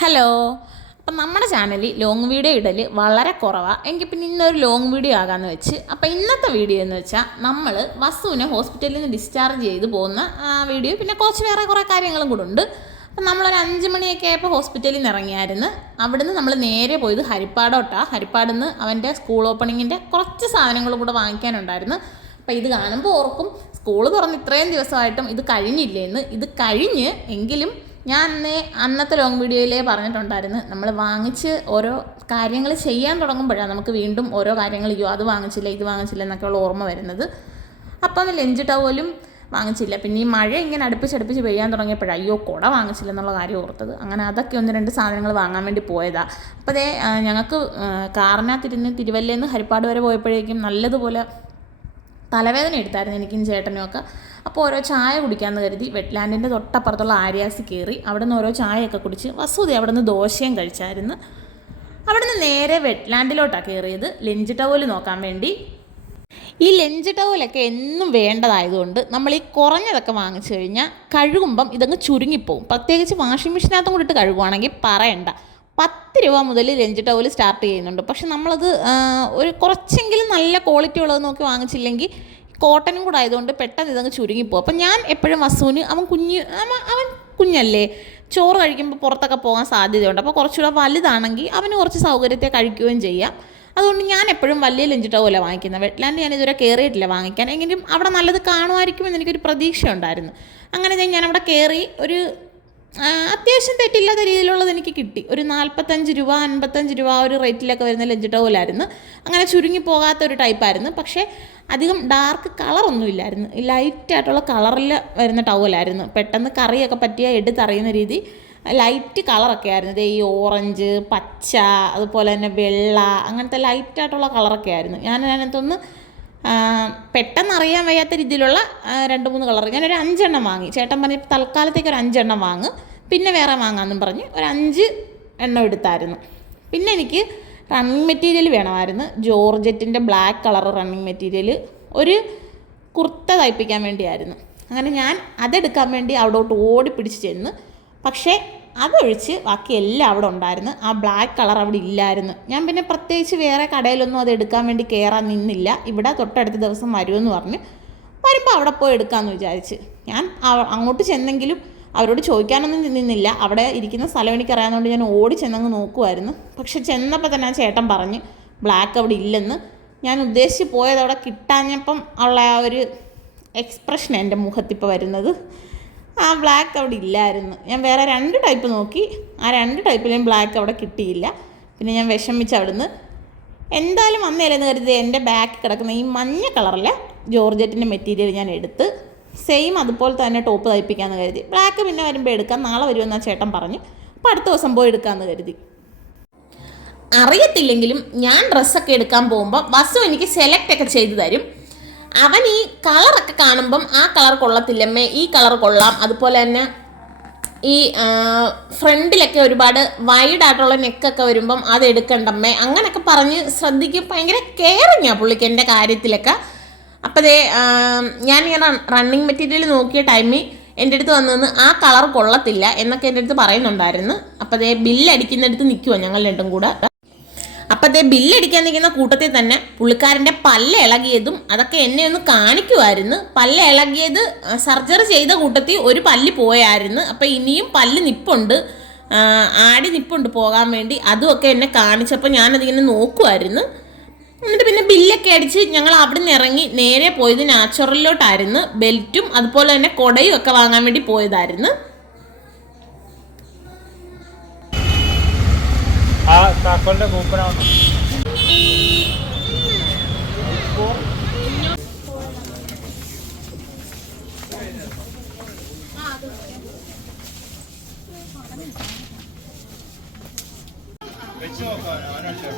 Hello അപ്പം നമ്മുടെ ചാനലിൽ ലോങ് വീഡിയോ ഇടൽ വളരെ കുറവാണ് എങ്കിൽ പിന്നെ ഇന്നൊരു ലോങ് വീഡിയോ ആകാമെന്ന് വെച്ച്. അപ്പം ഇന്നത്തെ വീഡിയോ എന്ന് വെച്ചാൽ നമ്മൾ വസുവിനെ ഹോസ്പിറ്റലിൽ നിന്ന് ഡിസ്ചാർജ് ചെയ്ത് പോകുന്ന ആ വീഡിയോ പിന്നെ കുറച്ച് വേറെ കുറേ കാര്യങ്ങളും കൂടെ ഉണ്ട്. അപ്പം നമ്മളൊരു അഞ്ച് മണിയൊക്കെ ആയപ്പോൾ ഹോസ്പിറ്റലിൽ നിന്ന് ഇറങ്ങിയായിരുന്നു. അവിടുന്ന് നമ്മൾ നേരെ പോയത് ഹരിപ്പാടോട്ടാണ് ഹരിപ്പാടിൽ നിന്ന് അവന്റെ സ്കൂൾ ഓപ്പണിങ്ങിന്റെ കുറച്ച് സാധനങ്ങളും കൂടെ വാങ്ങിക്കാനുണ്ടായിരുന്നു. അപ്പം ഇത് കാണുമ്പോൾ ഓർക്കും സ്കൂൾ തുറന്ന് ഇത്രയും ദിവസമായിട്ടും ഇത് കഴിഞ്ഞില്ലേന്ന്. ഇത് കഴിഞ്ഞ് എങ്കിലും ഞാൻ അന്നേ അന്നത്തെ ലോങ് വീഡിയോയിലേ പറഞ്ഞിട്ടുണ്ടായിരുന്നു. നമ്മൾ വാങ്ങിച്ച് ഓരോ കാര്യങ്ങൾ ചെയ്യാൻ തുടങ്ങുമ്പോഴാണ് നമുക്ക് വീണ്ടും ഓരോ കാര്യങ്ങൾ അയ്യോ അത് വാങ്ങിച്ചില്ല ഇത് വാങ്ങിച്ചില്ല എന്നൊക്കെയുള്ള ഓർമ്മ വരുന്നത്. അപ്പം ലഞ്ച് ടവലും വാങ്ങിച്ചില്ല. പിന്നെ ഈ മഴ ഇങ്ങനെ അടുപ്പിച്ചടുപ്പിച്ച് പെയ്യാൻ തുടങ്ങിയപ്പോഴാണ് അയ്യോ കുട വാങ്ങിച്ചില്ല എന്നുള്ള കാര്യം ഓർത്തത്. അങ്ങനെ അതൊക്കെ ഒന്ന് രണ്ട് സാധനങ്ങൾ വാങ്ങാൻ വേണ്ടി പോയതാ. അപ്പോൾ അതേ ഞങ്ങൾക്ക് കാറിനകത്തിരുന്ന് തിരുവല്ലയിൽ നിന്ന് ഹരിപ്പാട് വരെ പോയപ്പോഴേക്കും നല്ലതുപോലെ തലവേദന എടുത്തായിരുന്നു എനിക്കും ചേട്ടനും ഒക്കെ. അപ്പോൾ ഓരോ ചായ കുടിക്കാമെന്ന് കരുതി വെറ്റ്ലാൻഡിന്റെ തൊട്ടപ്പുറത്തുള്ള ആര്യാസി കയറി അവിടെ നിന്ന് ഓരോ ചായയൊക്കെ കുടിച്ച് വസൂതി അവിടെ നിന്ന് ദോശയും കഴിച്ചായിരുന്നു. അവിടെ നിന്ന് നേരെ വെറ്റ്ലാൻഡിലോട്ടാണ് കയറിയത്. ലഞ്ച് ടവൽ നോക്കാൻ വേണ്ടി. ഈ ലഞ്ച് ടവലൊക്കെ എന്നും വേണ്ടതായതുകൊണ്ട് നമ്മൾ ഈ കുറഞ്ഞതൊക്കെ വാങ്ങിച്ചു കഴിഞ്ഞാൽ കഴുകുമ്പം ഇതങ്ങ് ചുരുങ്ങിപ്പോവും. പ്രത്യേകിച്ച് വാഷിംഗ് മെഷീനകത്തും കൂടിയിട്ട് കഴുകുവാണെങ്കിൽ പറയണ്ട. പത്ത് രൂപ മുതൽ ലഞ്ച് ടവൽ സ്റ്റാർട്ട് ചെയ്യുന്നുണ്ട്. പക്ഷെ നമ്മളത് ഒരു കുറച്ചെങ്കിലും നല്ല ക്വാളിറ്റി ഉള്ളത് നോക്കി വാങ്ങിച്ചില്ലെങ്കിൽ കോട്ടനും കൂടെ ആയതുകൊണ്ട് പെട്ടെന്ന് ഇതങ്ങ് ചുരുങ്ങിപ്പോകും അപ്പം ഞാൻ എപ്പോഴും വസുവിന് അവൻ കുഞ്ഞ് അവൻ കുഞ്ഞല്ലേ ചോറ് കഴിക്കുമ്പോൾ പുറത്തൊക്കെ പോകാൻ സാധ്യതയുണ്ട്. അപ്പോൾ കുറച്ചുകൂടെ വലുതാണെങ്കിൽ അവന് കുറച്ച് സൗകര്യത്തെ കഴിക്കുകയും ചെയ്യാം. അതുകൊണ്ട് ഞാൻ എപ്പോഴും വലിയ ലഞ്ച് ടവലാണ് വാങ്ങിക്കുന്നത്. വെറ്റ്ലാൻഡ് ഞാൻ ഇതുവരെ കയറിയിട്ടില്ല വാങ്ങിക്കാൻ. എങ്കിലും അവിടെ നല്ലത് കാണുമായിരിക്കുമെന്ന് എനിക്കൊരു പ്രതീക്ഷ ഉണ്ടായിരുന്നു അങ്ങനെ ഞാൻ അവിടെ കയറി ഒരു അത്യാവശ്യം തെറ്റില്ലാത്ത രീതിയിലുള്ളത് എനിക്ക് കിട്ടി. ഒരു നാൽപ്പത്തഞ്ച് രൂപ അൻപത്തഞ്ച് രൂപ ആ ഒരു റേറ്റിലൊക്കെ വരുന്ന ലഞ്ച് ടവലായിരുന്നു അങ്ങനെ ചുരുങ്ങി പോകാത്ത ഒരു ടൈപ്പായിരുന്നു. പക്ഷേ അധികം ഡാർക്ക് കളറൊന്നും ഇല്ലായിരുന്നു. ലൈറ്റ് ആയിട്ടുള്ള കളറിൽ വരുന്ന ടവലായിരുന്നു പെട്ടെന്ന് കറിയൊക്കെ പറ്റിയ എടുത്തറിയുന്ന രീതി. ലൈറ്റ് കളറൊക്കെ ആയിരുന്നു. ഈ ഓറഞ്ച് പച്ച അതുപോലെ തന്നെ വെള്ള അങ്ങനത്തെ ലൈറ്റായിട്ടുള്ള കളറൊക്കെ ആയിരുന്നു. ഞാൻ അതിനകത്തൊന്ന് പെട്ടെന്ന് അറിയാൻ വയ്യാത്ത രീതിയിലുള്ള രണ്ട് മൂന്ന് കളർ ഒരു അഞ്ചെണ്ണം വാങ്ങി. ചേട്ടൻ പറഞ്ഞ തൽക്കാലത്തേക്ക് ഒരു അഞ്ചെണ്ണം വാങ്ങ്. പിന്നെ വേറെ വാങ്ങാമെന്നും പറഞ്ഞ് ഒരു അഞ്ച് എണ്ണം എടുത്തായിരുന്നു. പിന്നെ എനിക്ക് റണ്ണിങ് മെറ്റീരിയൽ വേണമായിരുന്നു. ജോർജറ്റിന്റെ ബ്ലാക്ക് കളർ റണ്ണിങ് മെറ്റീരിയൽ ഒരു കുർത്ത തയ്പ്പിക്കാൻ വേണ്ടിയായിരുന്നു. അങ്ങനെ ഞാൻ അതെടുക്കാൻ വേണ്ടി അവിടോട്ട് ഓടി പിടിച്ച് ചെന്ന്. പക്ഷേ അതൊഴിച്ച് ബാക്കി എല്ലാം അവിടെ ഉണ്ടായിരുന്നു. ആ ബ്ലാക്ക് കളർ അവിടെ ഇല്ലായിരുന്നു. ഞാൻ പിന്നെ പ്രത്യേകിച്ച് വേറെ കടയിലൊന്നും അത് എടുക്കാൻ വേണ്ടി കയറാൻ നിന്നില്ല. ഇവിടെ തൊട്ടടുത്ത ദിവസം വരുമെന്ന് പറഞ്ഞ് വരുമ്പോൾ അവിടെ പോയി എടുക്കാമെന്ന് വിചാരിച്ച്. ഞാൻ അങ്ങോട്ട് ചെന്നെങ്കിലും അവരോട് ചോദിക്കാനൊന്നും നിന്നില്ല. അവിടെ ഇരിക്കുന്ന സ്ഥലം എനിക്കറിയാവുന്നതുകൊണ്ട് ഞാൻ ഓടി ചെന്നങ്ങ് നോക്കുമായിരുന്നു പക്ഷെ ചെന്നപ്പോൾ തന്നെ ആ ചേട്ടൻ പറഞ്ഞ് ബ്ലാക്ക് അവിടെ ഇല്ലെന്ന് ഞാൻ ഉദ്ദേശിച്ച് പോയത് അവിടെ കിട്ടാഞ്ഞപ്പം ഉള്ള ആ ഒരു എക്സ്പ്രഷൻ എന്റെ മുഖത്തിപ്പോൾ വരുന്നത്. ആ ബ്ലാക്ക് അവിടെ ഇല്ലായിരുന്നു. ഞാൻ വേറെ രണ്ട് ടൈപ്പ് നോക്കി. ആ രണ്ട് ടൈപ്പിലെയും ബ്ലാക്ക് അവിടെ കിട്ടിയില്ല. പിന്നെ ഞാൻ വിഷമിച്ച് അവിടുന്ന് എന്തായാലും വന്നേലെന്ന് കരുതി എന്റെ ബാക്ക് കിടക്കുന്ന ഈ മഞ്ഞ കളറിലെ ജോർജറ്റിന്റെ മെറ്റീരിയൽ ഞാൻ എടുത്ത് സെയിം അതുപോലെ തന്നെ ടോപ്പ് തയ്പ്പിക്കാമെന്ന് കരുതി. ബ്ലാക്ക് പിന്നെ വരുമ്പോൾ എടുക്കാം. നാളെ വരുമെന്ന് ആ ചേട്ടൻ പറഞ്ഞു. അപ്പോൾ അടുത്ത ദിവസം പോയി എടുക്കാമെന്ന് കരുതി. അറിയത്തില്ലെങ്കിലും ഞാൻ ഡ്രസ്സൊക്കെ എടുക്കാൻ പോകുമ്പോൾ വസു എനിക്ക് സെലക്ട് ഒക്കെ ചെയ്തു തരും. അവൻ ഈ കളറൊക്കെ കാണുമ്പം ആ കളർ കൊള്ളത്തില്ലമ്മേ ഈ കളർ കൊള്ളാം. അതുപോലെ തന്നെ ഈ ഫ്രണ്ടിലൊക്കെ ഒരുപാട് വൈഡ് ആയിട്ടുള്ള നെക്കൊക്കെ വരുമ്പം അത് എടുക്കണ്ടമ്മേ. അങ്ങനെയൊക്കെ പറഞ്ഞ് ശ്രദ്ധിക്കും. ഭയങ്കര കെയറിങ്ങാ പുള്ളിക്ക് എന്റെ കാര്യത്തിലൊക്കെ. അപ്പോൾ ദേ ഞാൻ ഇങ്ങനെ റണ്ണിങ് മെറ്റീരിയൽ നോക്കിയ ടൈമിൽ എന്റെ അടുത്ത് വന്നു നിന്ന് ആ കളർ കൊള്ളത്തില്ല എന്നൊക്കെ എന്റെ അടുത്ത് പറയുന്നുണ്ടായിരുന്നു. അപ്പോൾ ദേ ബില്ലടിക്കുന്നിടത്ത് നിൽക്കുമോ ഞങ്ങൾ രണ്ടും കൂടെ. അപ്പം അതേ ബില്ലടിക്കാൻ നിൽക്കുന്ന കൂട്ടത്തിൽ തന്നെ പുള്ളിക്കാരന്റെ പല്ല് ഇളകിയതും അതൊക്കെ എന്നെ ഒന്ന് കാണിക്കുമായിരുന്നു. പല്ല് ഇളകിയത് സർജറി ചെയ്ത കൂട്ടത്തിൽ ഒരു പല്ല് പോയായിരുന്നു. അപ്പം ഇനിയും പല്ല് നിപ്പുണ്ട്. ആടി നിപ്പുണ്ട് പോകാൻ വേണ്ടി. അതുമൊക്കെ എന്നെ കാണിച്ചപ്പോൾ ഞാനതിങ്ങനെ നോക്കുമായിരുന്നു. എന്നിട്ട് പിന്നെ ബില്ലൊക്കെ അടിച്ച് ഞങ്ങൾ അവിടെ നിന്ന് ഇറങ്ങി നേരെ പോയത് നാച്ചുറലിലോട്ടായിരുന്നു ബെൽറ്റും അതുപോലെ തന്നെ കൊടയും ഒക്കെ വാങ്ങാൻ വേണ്ടി പോയതായിരുന്നു. ആ താക്കോലിന്റെ കൂപ്പനാണ് വെച്ച് നോക്കാം അവനല്ലേ.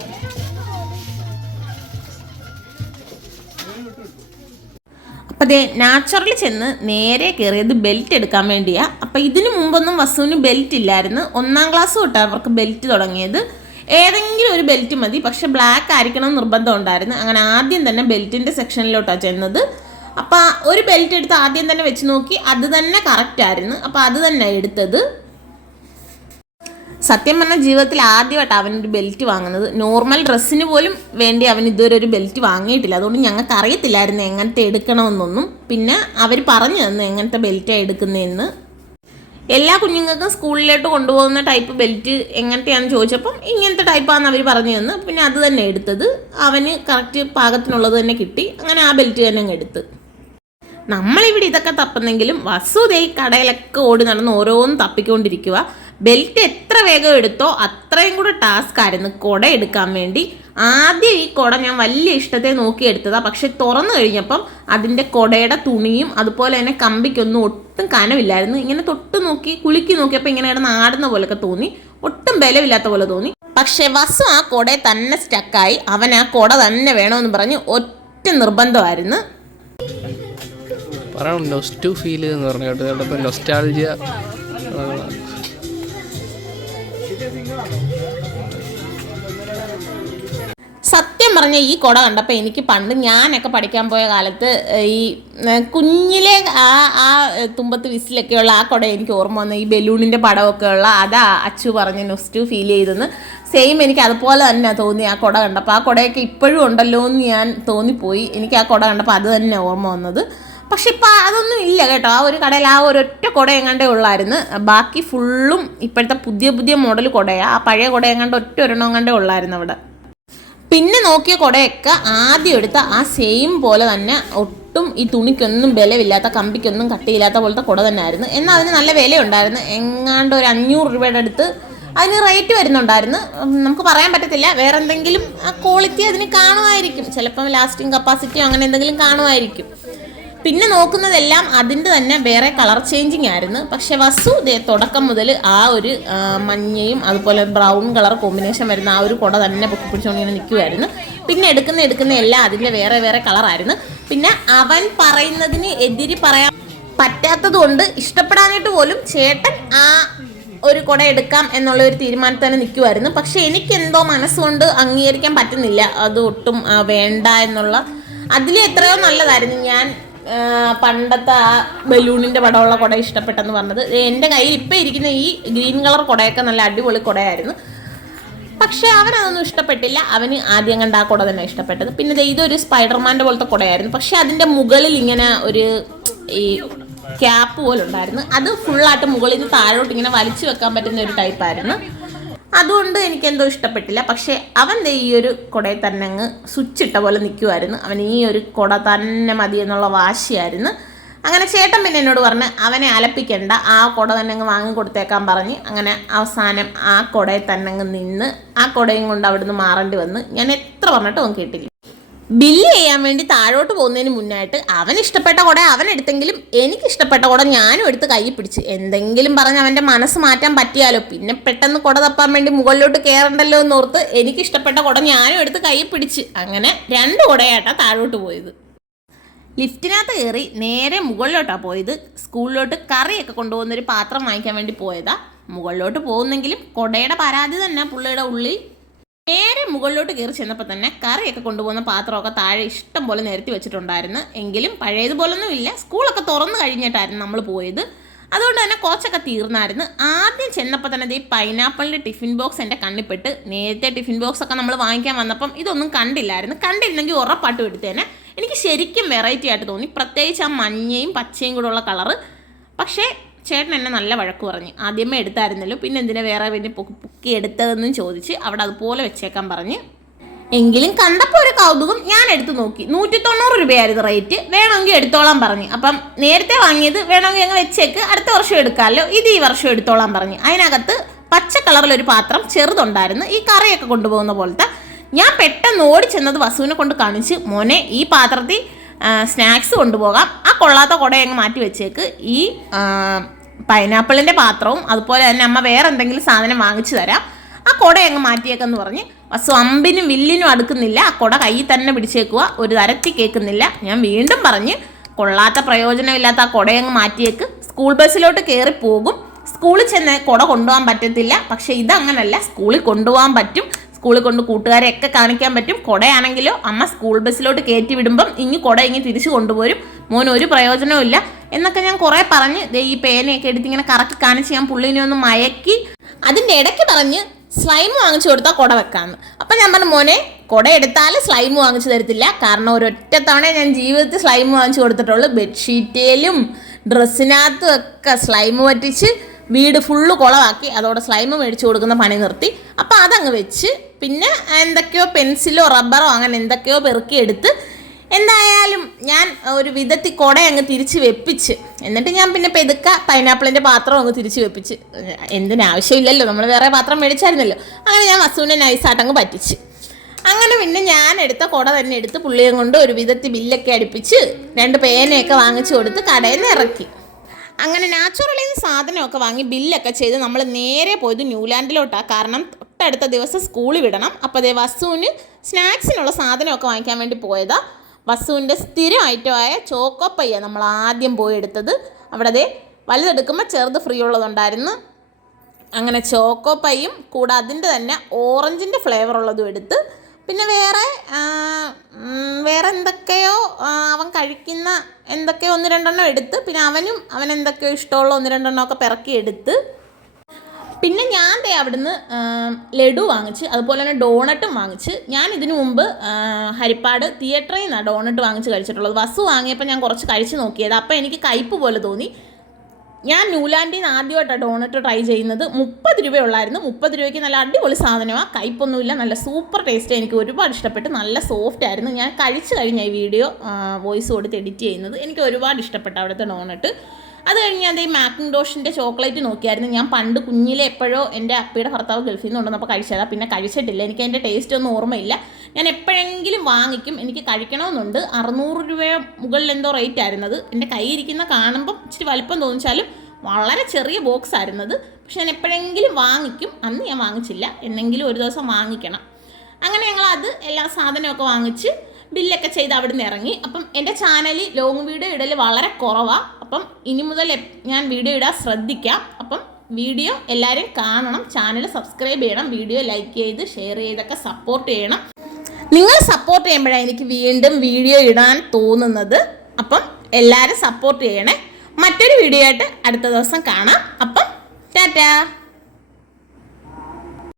അപ്പം അതെ നാച്ചുറൽ ചെന്ന് നേരെ കയറിയത് ബെൽറ്റ് എടുക്കാൻ വേണ്ടിയാണ് അപ്പം ഇതിനു മുമ്പൊന്നും വസുവിന് ബെൽറ്റ് ഇല്ലായിരുന്നു. ഒന്നാം ക്ലാസ് തൊട്ടാണ് അവർക്ക് ബെൽറ്റ് തുടങ്ങിയത്. ഏതെങ്കിലും ഒരു ബെൽറ്റ് മതി. പക്ഷെ ബ്ലാക്ക് ആയിരിക്കണം നിർബന്ധം ഉണ്ടായിരുന്നു. അങ്ങനെ ആദ്യം തന്നെ ബെൽറ്റിന്റെ സെക്ഷനിലോട്ടാണ് ചെന്നത്. അപ്പം ഒരു ബെൽറ്റ് എടുത്ത് ആദ്യം തന്നെ വെച്ച് നോക്കി. അത് തന്നെ കറക്റ്റ് ആയിരുന്നു. അപ്പം അത് തന്നെ എടുത്തത്. സത്യം പറഞ്ഞാൽ ജീവിതത്തിൽ ആദ്യമായിട്ട് അവനൊരു ബെൽറ്റ് വാങ്ങുന്നത്. നോർമൽ ഡ്രസ്സിന് പോലും വേണ്ടി അവൻ ഇതുവരെ ഒരു ബെൽറ്റ് വാങ്ങിയിട്ടില്ല. അതുകൊണ്ട് ഞങ്ങൾക്ക് അറിയത്തില്ലായിരുന്നു എങ്ങനത്തെ എടുക്കണമെന്നൊന്നും. പിന്നെ അവർ പറഞ്ഞു തന്നു എങ്ങനത്തെ ബെൽറ്റാണ് എടുക്കുന്നതെന്ന് എല്ലാ കുഞ്ഞുങ്ങൾക്കും സ്കൂളിലോട്ട് കൊണ്ടുപോകുന്ന ടൈപ്പ് ബെൽറ്റ് എങ്ങനത്തെയാണെന്ന് ചോദിച്ചപ്പം ഇങ്ങനത്തെ ടൈപ്പാണെന്ന് അവർ പറഞ്ഞു തന്നു. പിന്നെ അത് തന്നെ എടുത്തത്. അവന് കറക്റ്റ് പാകത്തിനുള്ളത് തന്നെ കിട്ടി. അങ്ങനെ ആ ബെൽറ്റ് തന്നെ അങ്ങ് എടുത്ത്. നമ്മളിവിടെ ഇതൊക്കെ തപ്പുന്നെങ്കിലും വസുദേ കടയിലൊക്കെ ഓടി നടന്ന് ഓരോന്നും തപ്പിക്കൊണ്ടിരിക്കുക ബെൽറ്റ് എത്ര വേഗം എടുത്തോ അത്രയും കൂടെ ടാസ്ക് ആയിരുന്നു കുട എടുക്കാൻ വേണ്ടി. ആദ്യം ഈ കുട ഞാൻ വലിയ ഇഷ്ടത്തെ നോക്കി എടുത്തതാണ് പക്ഷെ തുറന്നു കഴിഞ്ഞപ്പം അതിന്റെ കുടയുടെ തുണിയും അതുപോലെ തന്നെ കമ്പിക്കൊന്നും ഒട്ടും കനമില്ലായിരുന്നു ഇങ്ങനെ തൊട്ട് നോക്കി കുലുക്കി നോക്കിയപ്പോൾ ഇങ്ങനെ കിടന്ന് ആടുന്ന പോലൊക്കെ തോന്നി. ഒട്ടും ബലമില്ലാത്ത പോലെ തോന്നി. പക്ഷെ വസു ആ കുടയെ തന്നെ സ്റ്റക്കായി അവൻ ആ കുട തന്നെ വേണമെന്ന് പറഞ്ഞ് ഒറ്റ നിർബന്ധമായിരുന്നു. പറയണം നൊസ്റ്റു ഫീൽ എന്ന് പറഞ്ഞു കേട്ടോ. ചേട്ടപ്പം നൊസ്റ്റാൾജിയ സത്യം പറഞ്ഞ ഈ കുട കണ്ടപ്പോൾ എനിക്ക് പണ്ട് ഞാനൊക്കെ പഠിക്കാൻ പോയ കാലത്ത് ഈ കുഞ്ഞിലെ ആ ആ തുമ്പത്ത് വിസിലൊക്കെയുള്ള ആ കുട എനിക്ക് ഓർമ്മ വന്നു. ഈ ബലൂണിന്റെ പടമൊക്കെ ഉള്ള അതാ അച്ചു പറഞ്ഞ് നൊസ്റ്റു ഫീൽ ചെയ്തെന്ന്. സെയിം എനിക്ക് അതുപോലെ തന്നെ തോന്നി ആ കുട കണ്ടപ്പോൾ ആ കുടയൊക്കെ ഇപ്പോഴും ഉണ്ടല്ലോ എന്ന് ഞാൻ തോന്നിപ്പോയി. എനിക്ക് ആ കുട കണ്ടപ്പോൾ അത് തന്നെ ഓർമ്മ വന്നത്. പക്ഷെ ഇപ്പം അതൊന്നും ഇല്ല കേട്ടോ. ആ ഒരു കടയിൽ ആ ഒരൊറ്റ കുട എങ്ങാണ്ടേ ഉള്ളായിരുന്നു. ബാക്കി ഫുള്ളും ഇപ്പോഴത്തെ പുതിയ പുതിയ മോഡൽ കുടയാണ് ആ പഴയ കുട എങ്ങാണ്ട് ഒറ്റ ഒരെണ്ണം എങ്ങാണ്ടേ ഉള്ളായിരുന്നു അവിടെ. പിന്നെ നോക്കിയ കുടയൊക്കെ ആദ്യം എടുത്ത ആ സെയിം പോലെ തന്നെ ഒട്ടും ഈ തുണിക്കൊന്നും ബലമില്ലാത്ത കമ്പിക്കൊന്നും കട്ടിയില്ലാത്ത പോലത്തെ കുട തന്നെ ആയിരുന്നു എന്നാൽ അതിന് നല്ല വിലയുണ്ടായിരുന്നു. എങ്ങാണ്ട് ഒരു അഞ്ഞൂറ് രൂപയുടെ അടുത്ത് അതിന് റേറ്റ് വരുന്നുണ്ടായിരുന്നു. നമുക്ക് പറയാൻ പറ്റത്തില്ല. വേറെ എന്തെങ്കിലും ക്വാളിറ്റി അതിന് കാണുമായിരിക്കും. ചിലപ്പം ലാസ്റ്റിംഗ് കപ്പാസിറ്റിയോ അങ്ങനെ എന്തെങ്കിലും കാണുമായിരിക്കും. പിന്നെ നോക്കുന്നതെല്ലാം അതിന്റെ തന്നെ വേറെ കളർ ചേഞ്ചിങ് ആയിരുന്നു. പക്ഷെ വസു തുടക്കം മുതൽ ആ ഒരു മഞ്ഞയും അതുപോലെ ബ്രൗൺ കളർ കോമ്പിനേഷൻ വരുന്ന ആ ഒരു കുട തന്നെ പൊക്കി പിടിച്ചുകൊണ്ട് നിൽക്കുമായിരുന്നു പിന്നെ എടുക്കുന്ന എടുക്കുന്ന എല്ലാം അതിന്റെ വേറെ വേറെ കളറായിരുന്നു പിന്നെ അവൻ പറയുന്നതിന് എതിരി പറയാൻ പറ്റാത്തത് കൊണ്ട് ഇഷ്ടപ്പെടാനായിട്ട് പോലും ചേട്ടൻ ആ ഒരു കുട എടുക്കാം എന്നുള്ള ഒരു തീരുമാനത്തിൽ തന്നെ നിൽക്കുമായിരുന്നു പക്ഷെ എനിക്കെന്തോ മനസ്സുകൊണ്ട് അംഗീകരിക്കാൻ പറ്റുന്നില്ല. അത് ഒട്ടും വേണ്ട എന്നുള്ള. അതിൽ എത്രയോ നല്ലതായിരുന്നു. ഞാൻ പണ്ടത്തെ ആ ബലൂണിന്റെ പടമുള്ള കുട ഇഷ്ടപ്പെട്ടെന്ന് പറഞ്ഞത്. എന്റെ കയ്യിൽ ഇപ്പം ഇരിക്കുന്ന ഈ ഗ്രീൻ കളർ കുടയൊക്കെ നല്ല അടിപൊളി കുടയായിരുന്നു. പക്ഷേ അവനതൊന്നും ഇഷ്ടപ്പെട്ടില്ല. അവന് ആദ്യം കണ്ട ആ കുട തന്നെ ഇഷ്ടപ്പെട്ടത്. പിന്നെ ഇതൊരു സ്പൈഡർമാന്റെ പോലത്തെ കുടയായിരുന്നു. പക്ഷേ അതിന്റെ മുകളിൽ ഇങ്ങനെ ഒരു ഈ ക്യാപ്പ് പോലെ ഉണ്ടായിരുന്നു അത് ഫുള്ളായിട്ട് മുകളിൽ നിന്ന് താഴോട്ട് ഇങ്ങനെ വലിച്ചു വെക്കാൻ പറ്റുന്ന ഒരു ടൈപ്പായിരുന്നു അതുകൊണ്ട് എനിക്ക് എന്തോ ഇഷ്ടപ്പെട്ടില്ല. പക്ഷേ അവൻ ഈ ഒരു കുടയിൽ തന്നെ അങ്ങ് സ്വിച്ച് ഇട്ട പോലെ നിൽക്കുമായിരുന്നു അവൻ ഈ ഒരു കുട തന്നെ മതി എന്നുള്ള വാശിയായിരുന്നു. അങ്ങനെ ചേട്ടൻ പിന്നെ എന്നോട് പറഞ്ഞ് അവനെ അലപ്പിക്കണ്ട. ആ കുട തന്നെ അങ്ങ് വാങ്ങി കൊടുത്തേക്കാൻ പറഞ്ഞ്. അങ്ങനെ അവസാനം ആ കുടയിൽ തന്നെ അങ്ങ് നിന്ന് ആ കുടയും കൊണ്ട് അവിടുന്ന് മാറേണ്ടി വന്ന്. ഞാൻ എത്ര പറഞ്ഞിട്ടും അവൻ കേട്ടില്ല. ബില്ല് ചെയ്യാൻ വേണ്ടി താഴോട്ട് പോകുന്നതിന് മുന്നായിട്ട് അവൻ ഇഷ്ടപ്പെട്ട കുട അവൻ എടുത്തെങ്കിലും എനിക്ക് ഇഷ്ടപ്പെട്ട കുട ഞാനും എടുത്ത് കൈ പിടിച്ച്. എന്തെങ്കിലും പറഞ്ഞ് അവന്റെ മനസ്സ് മാറ്റാൻ പറ്റിയാലോ? പിന്നെ പെട്ടെന്ന് കുട തപ്പാൻ വേണ്ടി മുകളിലോട്ട് കയറണ്ടല്ലോ എന്ന് ഓർത്ത് എനിക്ക് ഇഷ്ടപ്പെട്ട കുട ഞാനും എടുത്ത് കൈ പിടിച്ച്. അങ്ങനെ രണ്ട് കുടയായിട്ടാണ് താഴോട്ട് പോയത്. ലിഫ്റ്റിനകത്ത് കയറി നേരെ മുകളിലോട്ടാണ് പോയത്. സ്കൂളിലോട്ട് കറിയൊക്കെ കൊണ്ടുപോകുന്നൊരു പാത്രം വാങ്ങിക്കാൻ വേണ്ടി പോയതാ. മുകളിലോട്ട് പോകുന്നെങ്കിലും കൊടയുടെ പരാതി തന്നെ പുള്ളിയുടെ ഉള്ളിൽ നേരെ മുകളിലോട്ട് കയറി ചെന്നപ്പോൾ തന്നെ കറിയൊക്കെ കൊണ്ടുപോകുന്ന പാത്രമൊക്കെ താഴെ ഇഷ്ടം പോലെ നിരത്തി വെച്ചിട്ടുണ്ടായിരുന്നു. എങ്കിലും പഴയതുപോലൊന്നും ഇല്ല സ്കൂളൊക്കെ തുറന്നു കഴിഞ്ഞിട്ടായിരുന്നു നമ്മൾ പോയത്. അതുകൊണ്ട് തന്നെ കുറച്ചൊക്കെ തീർന്നായിരുന്നു. ആദ്യം ചെന്നപ്പോൾ തന്നെ ഈ പൈനാപ്പിളിന്റെ ടിഫിൻ ബോക്സ് എന്റെ കണ്ണിപ്പെട്ട് നേരത്തെ ടിഫിൻ ബോക്സ് ഒക്കെ നമ്മൾ വാങ്ങിക്കാൻ വന്നപ്പം ഇതൊന്നും കണ്ടില്ലായിരുന്നു. കണ്ടിരുന്നെങ്കിൽ ഉറപ്പായിട്ടും എടുത്തേനെ. എനിക്ക് ശരിക്കും വെറൈറ്റി ആയിട്ട് തോന്നി. പ്രത്യേകിച്ച് ആ മഞ്ഞയും പച്ചയും കൂടെ ഉള്ള കളറ്. പക്ഷേ ചേട്ടൻ എന്നെ നല്ല വഴക്ക് പറഞ്ഞു. ആദ്യമേ എടുത്തായിരുന്നല്ലോ പിന്നെ എന്തിനാ വേറെ പിന്നെ പൊക്കി എടുത്തതെന്നും ചോദിച്ച് അവിടെ അതുപോലെ വെച്ചേക്കാൻ പറഞ്ഞ്. എങ്കിലും കണ്ടപ്പോൾ ഒരു കൗതുകം ഞാൻ എടുത്തു നോക്കി. നൂറ്റി തൊണ്ണൂറ് രൂപയായിരുന്നു റേറ്റ്. വേണമെങ്കിൽ എടുത്തോളാം പറഞ്ഞ്. അപ്പം നേരത്തെ വാങ്ങിയത് വേണമെങ്കിൽ ഞങ്ങൾ വെച്ചേക്ക്. അടുത്ത വർഷം എടുക്കാമല്ലോ. ഇത് ഈ വർഷം എടുത്തോളാം പറഞ്ഞ്. അതിനകത്ത് പച്ച കളറിലൊരു പാത്രം ചെറുതുണ്ടായിരുന്നു. ഈ കറിയൊക്കെ കൊണ്ടുപോകുന്ന പോലത്തെ. ഞാൻ പെട്ടെന്ന് ഓടി ചെന്നത് വസുവിനെ കൊണ്ട് കാണിച്ച് മോനെ ഈ പാത്രത്തിൽ സ്നാക്സ് കൊണ്ടുപോകാം. ആ കൊള്ളാത്ത കുടയങ്ങ് മാറ്റി വെച്ചേക്ക്. ഈ പൈനാപ്പിളിന്റെ പാത്രവും അതുപോലെ തന്നെ അമ്മ വേറെ എന്തെങ്കിലും സാധനം വാങ്ങിച്ചു തരാം. ആ കുട അങ്ങ് മാറ്റിയേക്കെന്ന് പറഞ്ഞ് വസു അമ്പിനും വില്ലിനും അടുക്കുന്നില്ല. ആ കുട കയ്യിൽ തന്നെ പിടിച്ചേക്കുക ഒരു തരത്തി കേൾക്കുന്നില്ല. ഞാൻ വീണ്ടും പറഞ്ഞ് കൊള്ളാത്ത പ്രയോജനമില്ലാത്ത ആ കുടയങ്ങ് മാറ്റിയേക്ക്. സ്കൂൾ ബസ്സിലോട്ട് കയറി പോകും. സ്കൂളിൽ ചെന്ന് കുട കൊണ്ടുപോകാൻ പറ്റത്തില്ല. പക്ഷെ ഇതങ്ങനല്ല. സ്കൂളിൽ കൊണ്ടുപോകാൻ പറ്റും. സ്കൂളിൽ കൊണ്ട് കൂട്ടുകാരെയൊക്കെ കാണിക്കാൻ പറ്റും. കുടയാണെങ്കിലോ അമ്മ സ്കൂൾ ബസ്സിലോട്ട് കയറ്റി വിടുമ്പം ഇനി കുട ഇങ്ങനെ തിരിച്ചു കൊണ്ടുപോരും. മോൻ ഒരു പ്രയോജനവും ഇല്ല എന്നൊക്കെ ഞാൻ കുറേ പറഞ്ഞ് ഈ പേനയൊക്കെ എടുത്ത് ഇങ്ങനെ കറക്കി കാണിച്ച് ഞാൻ പുള്ളിനെ ഒന്ന് മയക്കി അതിന്റെ ഇടയ്ക്ക് പറഞ്ഞ് സ്ലൈം വാങ്ങിച്ചു കൊടുത്താൽ കുട വെക്കാമെന്ന് അപ്പം ഞാൻ പറഞ്ഞു മോനെ കുട എടുത്താൽ സ്ലൈം വാങ്ങിച്ചു തരത്തില്ല. കാരണം ഒരൊറ്റ തവണ ഞാൻ ജീവിതത്തിൽ സ്ലൈം വാങ്ങിച്ചു കൊടുത്തിട്ടുള്ളൂ. ബെഡ്ഷീറ്റിലും ഡ്രസ്സിനകത്തും ഒക്കെ സ്ലൈം പറ്റിച്ച് വീട് ഫുള്ള് കുളമാക്കി അതോടെ സ്ലൈം മേടിച്ചു കൊടുക്കുന്ന പണി നിർത്തി. അപ്പം അതങ്ങ് വെച്ച് പിന്നെ എന്തൊക്കെയോ പെൻസിലോ റബ്ബറോ അങ്ങനെ എന്തൊക്കെയോ പെറുക്കിയെടുത്ത് എന്തായാലും ഞാൻ ഒരു വിധത്തിൽ കുട അങ്ങ് തിരിച്ച് വെപ്പിച്ച്. എന്നിട്ട് ഞാൻ പിന്നെ പെതുക്ക പൈനാപ്പിളിന്റെ പാത്രം അങ്ങ് തിരിച്ച് വെപ്പിച്ച്. എന്തിനാവശ്യമില്ലല്ലോ നമ്മൾ വേറെ പാത്രം മേടിച്ചായിരുന്നല്ലോ. അങ്ങനെ ഞാൻ വസുവിനെ നൈസായിട്ടങ്ങ് പറ്റിച്ച്. അങ്ങനെ പിന്നെ ഞാൻ എടുത്ത കുട തന്നെ എടുത്ത് പുള്ളിയെ കൊണ്ട് ഒരു വിധത്തിൽ ബില്ലൊക്കെ അടുപ്പിച്ച് രണ്ട് പേനയൊക്കെ വാങ്ങിച്ചു കൊടുത്ത് കടയിൽ നിന്ന് ഇറക്കി. അങ്ങനെ നാച്ചുറലിൽ നിന്ന് സാധനമൊക്കെ വാങ്ങി ബില്ലൊക്കെ ചെയ്ത് നമ്മൾ നേരെ പോയത് ന്യൂലാൻഡിലോട്ടാണ് കാരണം തൊട്ടടുത്ത ദിവസം സ്കൂളിൽ വിടണം. അപ്പോൾ അതേ വസുവിന് സ്നാക്സിനുള്ള സാധനമൊക്കെ വാങ്ങിക്കാൻ വേണ്ടി പോയതാ. വസുവിന്റെ സ്ഥിരം ഐറ്റമായ ചോക്കോപ്പയ്യ നമ്മൾ ആദ്യം പോയി എടുത്തത്. അവിടെ അതേ വലുതെടുക്കുമ്പോൾ ചെറുത് ഫ്രീ ഉള്ളതുണ്ടായിരുന്നു. അങ്ങനെ ചോക്കോ പയ്യും കൂടെ അതിന്റെ തന്നെ ഓറഞ്ചിന്റെ ഫ്ലേവർ ഉള്ളതും എടുത്ത്. പിന്നെ വേറെ വേറെ എന്തൊക്കെയോ അവൻ കഴിക്കുന്ന എന്തൊക്കെയോ ഒന്ന് രണ്ടെണ്ണം എടുത്ത്. പിന്നെ അവനും അവൻ എന്തൊക്കെയോ ഇഷ്ടമുള്ള ഒന്ന് രണ്ടെണ്ണം ഒക്കെ പിറക്കി എടുത്ത്. പിന്നെ ഞാൻ ദേ അവിടുന്ന് ലഡു വാങ്ങിച്ച് അതുപോലെ തന്നെ ഡോണട്ടും വാങ്ങിച്ച് ഞാൻ ഇതിനു മുമ്പ് ഹരിപ്പാട് തിയേറ്ററിൽ നിന്നാണ് ഡോണട്ട് വാങ്ങിച്ച് കഴിച്ചിട്ടുള്ളത്. വസ്തു വാങ്ങിയപ്പോൾ ഞാൻ കുറച്ച് കഴിച്ച് നോക്കിയത്. അപ്പോൾ എനിക്ക് കയ്പ്പ് പോലെ തോന്നി. ഞാൻ ന്യൂലാൻഡിൽ നിന്ന് ആദ്യമായിട്ടാണ് ഡോണറ്റ് ട്രൈ ചെയ്യുന്നത്. മുപ്പത് രൂപയുള്ളായിരുന്നു. മുപ്പത് രൂപയ്ക്ക് നല്ല അടിപൊളി സാധനമാണ് കയ്പൊന്നുമില്ല. നല്ല സൂപ്പർ ടേസ്റ്റ്. എനിക്ക് ഒരുപാട് ഇഷ്ടപ്പെട്ടു. നല്ല സോഫ്റ്റ് ആയിരുന്നു. ഞാൻ കഴിച്ചു കഴിഞ്ഞ ഈ വീഡിയോ വോയിസ് കൊടുത്ത് എഡിറ്റ് ചെയ്യുന്നത്. എനിക്ക് ഒരുപാട് ഇഷ്ടപ്പെട്ട അവിടുത്തെ ഡോണറ്റ് അത് കഴിഞ്ഞ് ഞാൻ ഈ മാക്കിൻഡോഷിന്റെ ചോക്ലേറ്റ് നോക്കിയായിരുന്നു. ഞാൻ പണ്ട് കുഞ്ഞിലെ എപ്പോഴോ എന്റെ അപ്പയുടെ ഭർത്താവ് ഗൾഫിൽ നിന്ന് കൊണ്ടുവന്നപ്പോൾ കഴിച്ചതാണ് പിന്നെ കഴിച്ചിട്ടില്ല. എനിക്ക് അതിന്റെ ടേസ്റ്റ് ഒന്നും ഓർമ്മയില്ല. ഞാൻ എപ്പോഴെങ്കിലും വാങ്ങിക്കും. എനിക്ക് കഴിക്കണമെന്നുണ്ട്. അറുന്നൂറ് രൂപ മുകളിൽ എന്തോ റേറ്റ് ആയിരുന്നത്. എന്റെ കയ്യിരിക്കുന്ന കാണുമ്പം ഇച്ചിരി വലിപ്പം തോന്നിച്ചാലും വളരെ ചെറിയ ബോക്സ് ആയിരുന്നത്. പക്ഷെ ഞാൻ എപ്പോഴെങ്കിലും വാങ്ങിക്കും. അന്ന് ഞാൻ വാങ്ങിച്ചില്ല. എന്നെങ്കിലും ഒരു ദിവസം വാങ്ങിക്കണം. അങ്ങനെ ഞങ്ങൾ അത് എല്ലാ സാധനമൊക്കെ വാങ്ങിച്ച് ബില്ലൊക്കെ ചെയ്ത് അവിടെ നിന്ന് ഇറങ്ങി. അപ്പം എന്റെ ചാനലിൽ ലോങ് വീഡിയോ ഇടൽ വളരെ കുറവാണ് അപ്പം ഇനി മുതൽ ഞാൻ വീഡിയോ ഇടാൻ ശ്രദ്ധിക്കാം. അപ്പം വീഡിയോ എല്ലാവരും കാണണം. ചാനൽ സബ്സ്ക്രൈബ് ചെയ്യണം. വീഡിയോ ലൈക്ക് ചെയ്ത് ഷെയർ ചെയ്തൊക്കെ സപ്പോർട്ട് ചെയ്യണം. നിങ്ങൾ സപ്പോർട്ട് ചെയ്യുമ്പോഴാണ് എനിക്ക് വീണ്ടും വീഡിയോ ഇടാൻ തോന്നുന്നത്. അപ്പം എല്ലാവരും സപ്പോർട്ട് ചെയ്യണേ. മറ്റൊരു വീഡിയോ ആയിട്ട് അടുത്ത ദിവസം കാണാം. അപ്പം ടാറ്റാ!